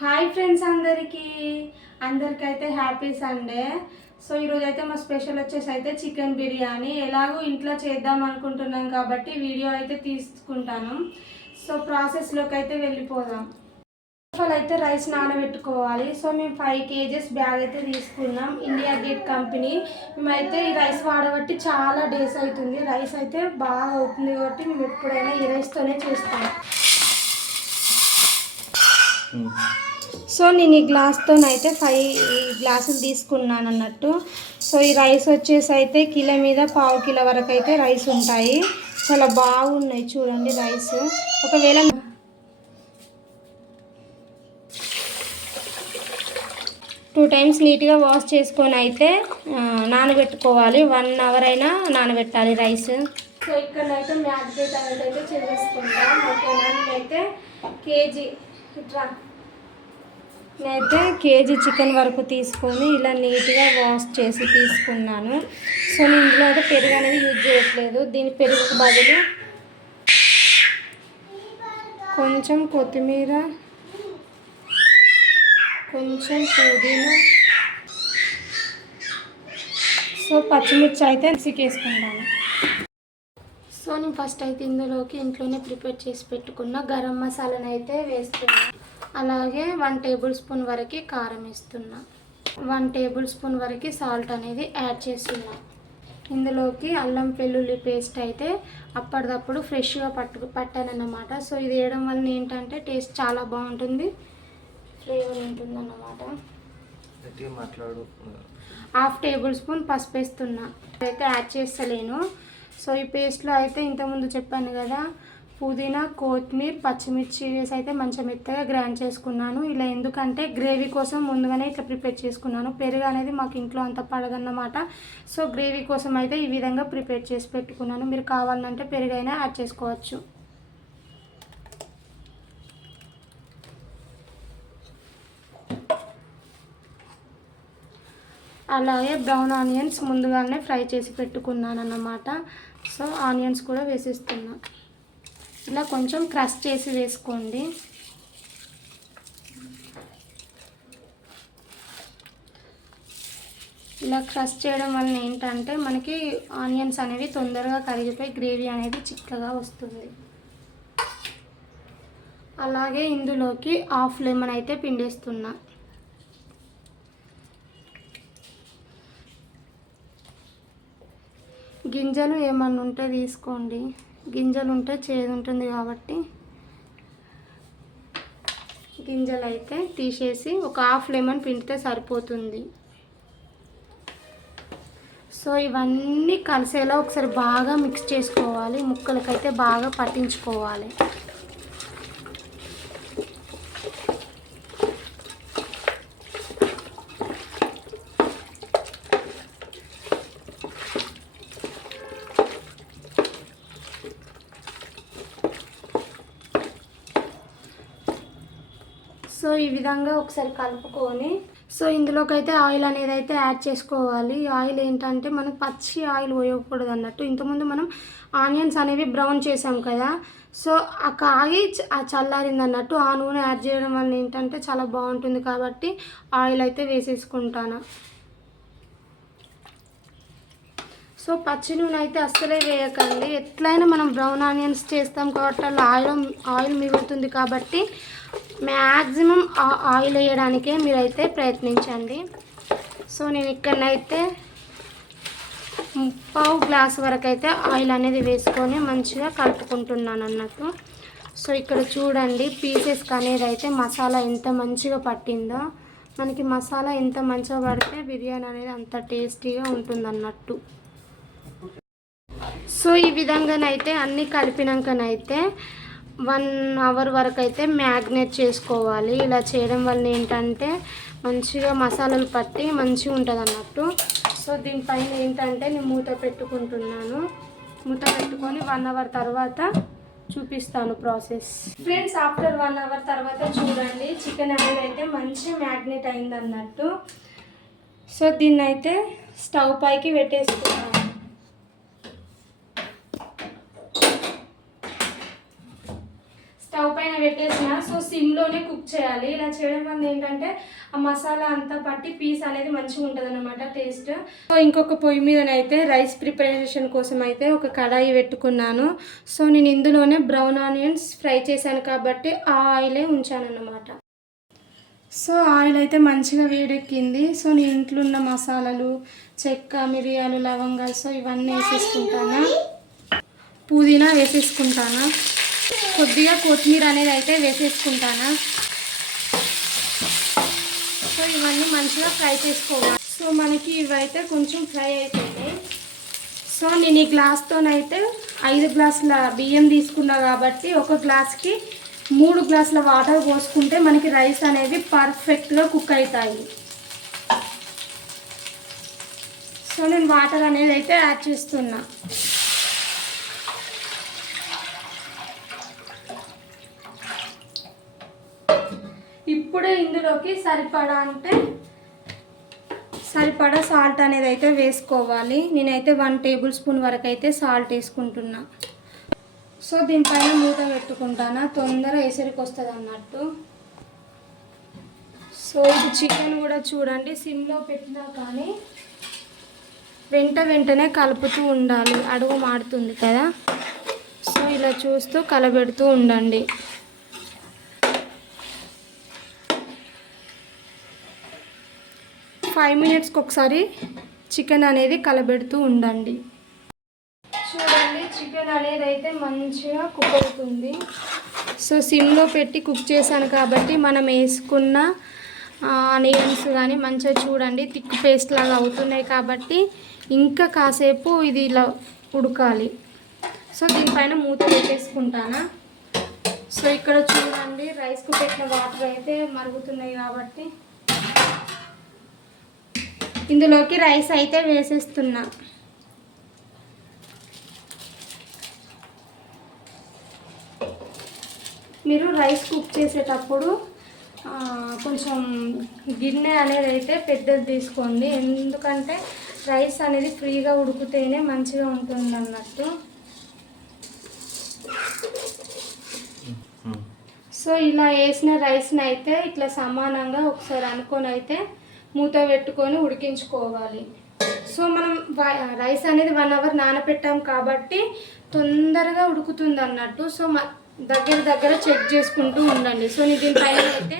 Hi friends అందరికైతే happy Sunday. So ఈరోజు అయితే మా స్పెషల్ వచ్చేసి అయితే చికెన్ బిర్యానీ. ఎలాగో ఇంట్లో చేద్దాం అనుకుంటున్నాం కాబట్టి వీడియో అయితే తీసుకుంటాను. సో ప్రాసెస్లోకి అయితే వెళ్ళిపోదాం. అయితే రైస్ నానబెట్టుకోవాలి. సో మేము 5 kgs బ్యాగ్ అయితే తీసుకున్నాం, ఇండియా గేట్ కంపెనీ. మేమైతే ఈ రైస్ వాడబట్టి చాలా డేస్ అవుతుంది. రైస్ అయితే బాగా అవుతుంది కాబట్టి మేము ఎప్పుడైనా ఈ రైస్తోనే చేస్తాం. సో నేను ఈ గ్లాస్తోనైతే 5 గ్లాసులు తీసుకున్నాను అన్నట్టు. సో ఈ రైస్ వచ్చేసి అయితే కిలో మీద 1/2 కిలో వరకు అయితే రైస్ ఉంటాయి. చాలా బాగున్నాయి చూడండి రైస్. ఒకవేళ 2 times నీట్గా వాష్ చేసుకొని అయితే నానబెట్టుకోవాలి. 1 hour అయినా నానబెట్టాలి రైస్. సో ఇక్కడైతే మ్యాగ్నేట్ అనేది అయితే చేసేసుకుంటాం. ఓకేనా, నేనైతే కేజీ చికెన్ వరకు తీసుకొని ఇలా నీట్గా వాష్ చేసి తీసుకున్నాను. సో నేను ఇందులో అయితే పెరుగు అనేది యూజ్ చేయట్లేదు. దీని పెరుగుకు బదులు కొంచెం కొత్తిమీర, కొంచెం పుదీనా, సో పచ్చిమిర్చి అయితే వేసుకుంటాను. సో నేను ఫస్ట్ అయితే ఇందులోకి ఇంట్లోనే ప్రిపేర్ చేసి పెట్టుకున్న గరం మసాలాను అయితే వేస్తున్నాను. అలాగే 1 tablespoon వరకు కారం వేస్తున్నా, 1 tablespoon వరకు సాల్ట్ అనేది యాడ్ చేస్తున్నా. ఇందులోకి అల్లం వెల్లుల్లి పేస్ట్ అయితే అప్పటిదప్పుడు ఫ్రెష్గా పట్టానన్నమాట. సో ఇది వేయడం వల్ల ఏంటంటే టేస్ట్ చాలా బాగుంటుంది, ఫ్లేవర్ ఉంటుంది అన్నమాట. 1/2 tablespoon పసుపు వేస్తున్నా, అయితే యాడ్ చేస్తలేను. సో ఈ పేస్ట్లో అయితే ఇంతకుముందు చెప్పాను కదా, పుదీనా, కొత్తిమీర, పచ్చిమిర్చి వేసి అయితే మంచిగా మెత్తగా గ్రైండ్ చేసుకున్నాను. ఇలా ఎందుకంటే గ్రేవీ కోసం ముందుగానే ఇట్లా ప్రిపేర్ చేసుకున్నాను. పెరుగు అనేది మాకు ఇంట్లో అంత పడదన్నమాట. సో గ్రేవీ కోసం అయితే ఈ విధంగా ప్రిపేర్ చేసి పెట్టుకున్నాను. మీరు కావాలంటే పెరుగు అయినా యాడ్ చేసుకోవచ్చు. అలాగే బ్రౌన్ ఆనియన్స్ ముందుగానే ఫ్రై చేసి పెట్టుకున్నాను అన్నమాట. సో ఆనియన్స్ కూడా వేసేస్తున్నా. ఇలా కొంచెం క్రష్ చేసి వేసుకోండి. ఇలా క్రష్ చేయడం వల్ల ఏంటంటే మనకి ఆనియన్స్ అనేవి తొందరగా కరిగిపోయి గ్రేవీ అనేది చిక్కగా వస్తుంది. అలాగే ఇందులోకి 1/2 లెమన్ అయితే పిండేస్తున్నా. గింజలు ఏమన్నా ఉంటే తీసుకోండి, గింజలు ఉంటే చేదు ఉంటుంది కాబట్టి గింజలు అయితే తీసేసి ఒక 1/2 లెమన్ పిండితే సరిపోతుంది. సో ఇవన్నీ కలిసేలా ఒకసారి బాగా మిక్స్ చేసుకోవాలి, ముక్కలకైతే బాగా పట్టించుకోవాలి. సో ఈ విధంగా ఒకసారి కలుపుకొని, సో ఇందులోకి అయితే ఆయిల్ అనేది అయితే యాడ్ చేసుకోవాలి. ఆయిల్ ఏంటంటే మనం పచ్చి ఆయిల్ పోయకూడదు అన్నట్టు. ఇంతకుముందు మనం ఆనియన్స్ అనేవి బ్రౌన్ చేసాం కదా, సో ఆ కాగి చల్లారింది అన్నట్టు. ఆ నూనె యాడ్ చేయడం వల్ల ఏంటంటే చాలా బాగుంటుంది కాబట్టి ఆయిల్ అయితే వేసేసుకుంటాను. సో పచ్చి నూనె అయితే అస్సలే వేయకండి. ఎట్లయినా మనం బ్రౌన్ ఆనియన్స్ చేస్తాం కాబట్టి అలా ఆయిల్ మిగులుతుంది కాబట్టి మ్యాక్సిమం ఆయిల్ వేయడానికే మీరైతే ప్రయత్నించండి. సో నేను ఇక్కడనైతే 1/2 గ్లాస్ వరకు అయితే ఆయిల్ అనేది వేసుకొని మంచిగా కలుపుకుంటున్నాను అన్నట్టు. సో ఇక్కడ చూడండి పీసెస్కి అనేది అయితే మసాలా ఎంత మంచిగా పట్టిందో. మనకి మసాలా ఎంత మంచిగా పడితే బిర్యానీ అనేది అంత టేస్టీగా ఉంటుంది అన్నట్టు. సో ఈ విధంగానైతే అన్నీ కలిపినాకనైతే 1 hour వరకు అయితే మ్యాగ్నేట్ చేసుకోవాలి. ఇలా చేయడం వల్ల ఏంటంటే మంచిగా మసాలాలు పట్టి మంచిగా ఉంటుంది అన్నట్టు. సో దీనిపైన ఏంటంటే నేను మూత పెట్టుకుంటున్నాను. మూత పెట్టుకొని 1 hour తర్వాత చూపిస్తాను ప్రాసెస్. ఫ్రెండ్స్ ఆఫ్టర్ 1 hour తర్వాత చూడండి చికెన్ అనేది అయితే మంచిగా మ్యాగ్నేట్ అయింది అన్నట్టు. సో దీన్ని అయితే స్టవ్ పైకి పెట్టేసుకున్నాను. స్టవ్ పైన పెట్టేసిన. సో సిమ్లోనే కుక్ చేయాలి. ఇలా చేయడం వల్ల ఏంటంటే ఆ మసాలా అంతా పట్టి పీస్ అనేది మంచిగా ఉంటుంది అన్నమాట టేస్ట్. సో ఇంకొక పొయ్యి మీదనైతే రైస్ ప్రిపరేషన్ కోసం అయితే ఒక కడాయి పెట్టుకున్నాను. సో నేను ఇందులోనే బ్రౌన్ ఆనియన్స్ ఫ్రై చేశాను కాబట్టి ఆ ఆయిలే ఉంచాను అన్నమాట. సో ఆయిల్ అయితే మంచిగా వేడెక్కింది. సో నేను ఇంట్లో ఉన్న మసాలాలు చెక్క, మిరియాలు, లవంగాలు సో ఇవన్నీ వేసేసుకుంటాను. పుదీనా వేసేసుకుంటాను. కొద్దిగా కొత్తిమీర అనేది అయితే వేసేసుకుంటాను. సో ఇవన్నీ మంచిగా ఫ్రై చేసుకోవాలి. సో మనకి ఇవైతే కొంచెం ఫ్రై అయిపోతాయి. సో నేను ఈ గ్లాస్తోనైతే 5 గ్లాసుల బియ్యం తీసుకున్నా కాబట్టి ఒక గ్లాస్కి 3 గ్లాసుల వాటర్ పోసుకుంటే మనకి రైస్ అనేది పర్ఫెక్ట్గా కుక్ అవుతాయి. సో నేను వాటర్ అనేది అయితే యాడ్ చేస్తున్నా. ఇప్పుడే ఇందులోకి సరిపడా సాల్ట్ అనేది అయితే వేసుకోవాలి. నేనైతే 1 టేబుల్ స్పూన్ వరకు అయితే సాల్ట్ వేసుకుంటున్నా. సో దీనిపైన మూత పెట్టుకుంటాను, తొందరగా ఎసరికి వస్తుంది అన్నట్టు. సో ఇది చికెన్ కూడా చూడండి, సిమ్లో పెట్టినా కానీ వెంటనే కలుపుతూ ఉండాలి, అడుగు మాడుతుంది కదా. సో ఇలా చూస్తూ కలబెడుతూ ఉండండి. ఫైవ్ మినిట్స్కి ఒకసారి చికెన్ అనేది కలబెడుతూ ఉండండి. చూడండి చికెన్ అనేది అయితే మంచిగా కుక్ అవుతుంది. సో సిమ్లో పెట్టి కుక్ చేశాను కాబట్టి మనం వేసుకున్న ఆనియన్స్ కానీ మంచిగా చూడండి థిక్ పేస్ట్ లాగా అవుతున్నాయి కాబట్టి ఇంకా కాసేపు ఇది ఇలా ఉడకాలి. సో దీనిపైన మూత పెట్టేసుకుంటాను. సో ఇక్కడ చూడండి రైస్కు పెట్టిన వాటర్ అయితే మరుగుతున్నాయి కాబట్టి ఇందులోకి రైస్ అయితే వేసేస్తున్నా. మీరు రైస్ కుక్ చేసేటప్పుడు కొంచెం గిన్నె అనేది అయితే పెద్దది తీసుకోండి, ఎందుకంటే రైస్ అనేది ఫ్రీగా ఉడికితేనే మంచిగా ఉంటుంది అన్నట్టు. సో ఇలా వేసిన రైస్ని అయితే ఇట్లా సమానంగా ఒకసారి అనుకొని అయితే మూత పెట్టుకొని ఉడికించుకోవాలి. సో మనం రైస్ అనేది 1 అవర్ నానబెట్టాం కాబట్టి తొందరగా ఉడుకుతుంది అన్నట్టు. సో దగ్గర చెక్ చేసుకుంటూ ఉండండి. సో నేను దీనిపైన అయితే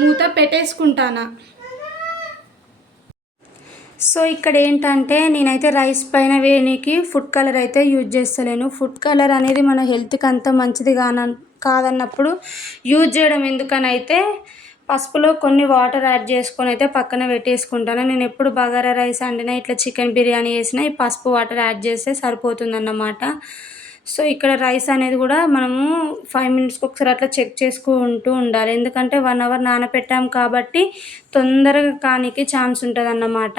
మూత పెట్టేసుకుంటాను. సో ఇక్కడ ఏంటంటే నేనైతే రైస్ పైన వేయడానికి ఫుడ్ కలర్ అయితే యూజ్ చేస్తలేను. ఫుడ్ కలర్ అనేది మన హెల్త్కి అంత మంచిది కాదన్నప్పుడు యూజ్ చేయడం ఎందుకని అయితే పసుపులో కొన్ని వాటర్ యాడ్ చేసుకొని అయితే పక్కన పెట్టేసుకుంటాను. నేను ఎప్పుడు బగారా రైస్ వండినా ఇట్లా చికెన్ బిర్యానీ చేసినా ఈ పసుపు వాటర్ యాడ్ చేస్తే సరిపోతుందన్నమాట. సో ఇక్కడ రైస్ అనేది కూడా మనము 5 మినిట్స్కి ఒకసారి అట్లా చెక్ చేసుకుంటూ ఉండాలి, ఎందుకంటే 1 అవర్ నానబెట్టాం కాబట్టి తొందరగా కానికి ఛాన్స్ ఉంటుంది అన్నమాట.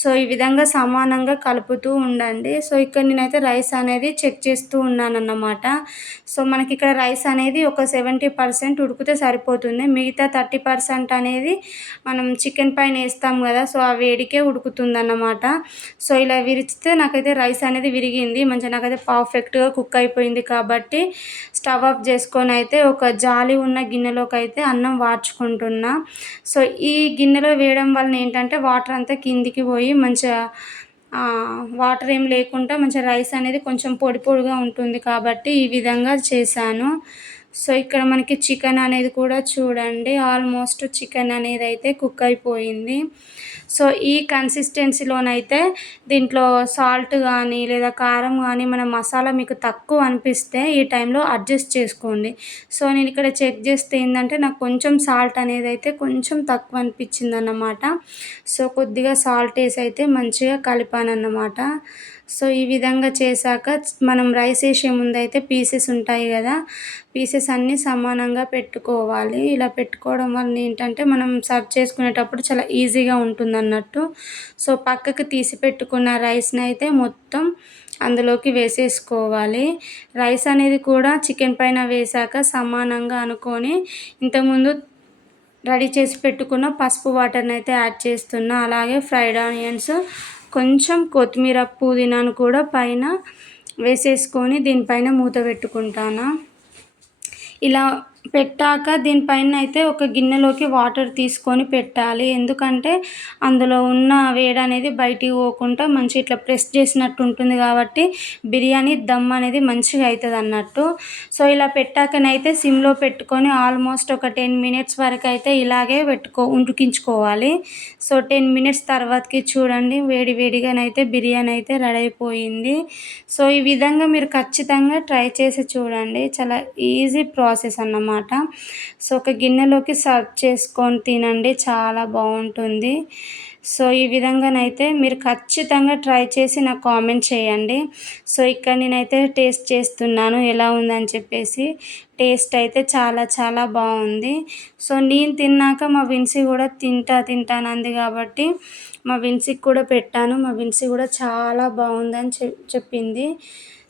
సో ఈ విధంగా సమానంగా కలుపుతూ ఉండండి. సో ఇక్కడ నేనైతే రైస్ అనేది చెక్ చేస్తూ ఉన్నాను అన్నమాట. సో మనకి ఇక్కడ రైస్ అనేది ఒక 70% ఉడికితే సరిపోతుంది, మిగతా 30% అనేది మనం చికెన్ పైన వేస్తాం కదా, సో ఆ వేడికే ఉడుకుతుంది అన్నమాట. సో ఇలా విరిచితే నాకైతే రైస్ అనేది విరిగింది మంచిగా, నాకైతే పర్ఫెక్ట్గా కుక్ అయిపోయింది కాబట్టి స్టవ్ ఆఫ్ చేసుకొని అయితే ఒక జాలి ఉన్న గిన్నెలోకి అయితే అన్నం వార్చుకుంటున్నా. సో ఈ గిన్నెలో వేయడం వలన ఏంటంటే వాటర్ అంతా కిందికి పోయి మంచిగా వాటర్ ఏం లేకుండా మంచిగా రైస్ అనేది కొంచెం పొడిగా ఉంటుంది కాబట్టి ఈ విధంగా చేశాను. సో ఇక్కడ మనకి చికెన్ అనేది కూడా చూడండి ఆల్మోస్ట్ చికెన్ అనేది అయితే కుక్ అయిపోయింది. సో ఈ కన్సిస్టెన్సీలోనైతే దీంట్లో సాల్ట్ కానీ లేదా కారం కానీ మన మసాలా మీకు తక్కువ అనిపిస్తే ఈ టైంలో అడ్జస్ట్ చేసుకోండి. సో నేను ఇక్కడ చెక్ చేస్తే ఏంటంటే నాకు కొంచెం సాల్ట్ అనేది అయితే కొంచెం తక్కువ అనిపించింది అన్నమాట. సో కొద్దిగా సాల్ట్ వేసి అయితే మంచిగా కలిపాను అన్నమాట. సో ఈ విధంగా చేశాక మనం రైస్ వేసే ముందు అయితే పీసెస్ ఉంటాయి కదా, పీసెస్ అన్నీ సమానంగా పెట్టుకోవాలి. ఇలా పెట్టుకోవడం వల్ల ఏంటంటే మనం సర్వ్ చేసుకునేటప్పుడు చాలా ఈజీగా ఉంటుంది అన్నట్టు. సో పక్కకు తీసి పెట్టుకున్న రైస్ని అయితే మొత్తం అందులోకి వేసేసుకోవాలి. రైస్ అనేది కూడా చికెన్ పైన వేశాక సమానంగా అనుకొని ఇంతకుముందు రెడీ చేసి పెట్టుకున్న పసుపు వాటర్ని అయితే యాడ్ చేస్తున్నా. అలాగే ఫ్రైడ్ ఆనియన్స్, కొంచెం కొత్తిమీర, పుదీనాను కూడా పైన వేసేసుకొని దీనిపైన మూత పెట్టుకుంటాను. ఇలా పెట్టాక దీనిపైన అయితే ఒక గిన్నెలోకి వాటర్ తీసుకొని పెట్టాలి. ఎందుకంటే అందులో ఉన్న వేడనేది బయటికి పోకుండా మంచిగా ఇట్లా ప్రెస్ చేసినట్టు ఉంటుంది కాబట్టి బిర్యానీ దమ్ అనేది మంచిగా అవుతుందన్నట్టు. సో ఇలా పెట్టాకనైతే సిమ్‌లో పెట్టుకొని ఆల్మోస్ట్ ఒక 10 మినిట్స్ వరకైతే ఇలాగే ఉడికించుకోవాలి. సో 10 మినిట్స్ తర్వాతకి చూడండి వేడి వేడిగానైతే బిర్యానీ అయితే రెడీ అయిపోయింది. సో ఈ విధంగా మీరు ఖచ్చితంగా ట్రై చేసి చూడండి. చాలా ఈజీ ప్రాసెస్ అన్నమాట. సో ఒక గిన్నెలోకి సర్వ్ చేసుకొని తినండి, చాలా బాగుంటుంది. సో ఈ విధంగానైతే మీరు ఖచ్చితంగా ట్రై చేసి నాకు కామెంట్ చేయండి. సో ఇక్కడ నేనైతే టేస్ట్ చేస్తున్నాను ఎలా ఉందని చెప్పేసి. టేస్ట్ అయితే చాలా చాలా బాగుంది. సో నేను తిన్నాక మా విన్సీ కూడా తింటానంది కాబట్టి మా విన్సీకి కూడా పెట్టాను. మా విన్సీ కూడా చాలా బాగుందని చెప్పింది.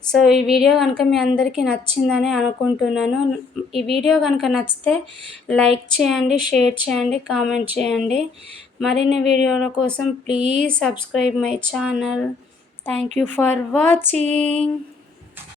సో ఈ వీడియో కనుక మీ అందరికీ నచ్చిందని అనుకుంటున్నాను. ఈ వీడియో కనుక నచ్చితే లైక్ చేయండి, షేర్ చేయండి, కామెంట్ చేయండి. మరిన్ని వీడియోల కోసం please subscribe my channel. Thank you for watching.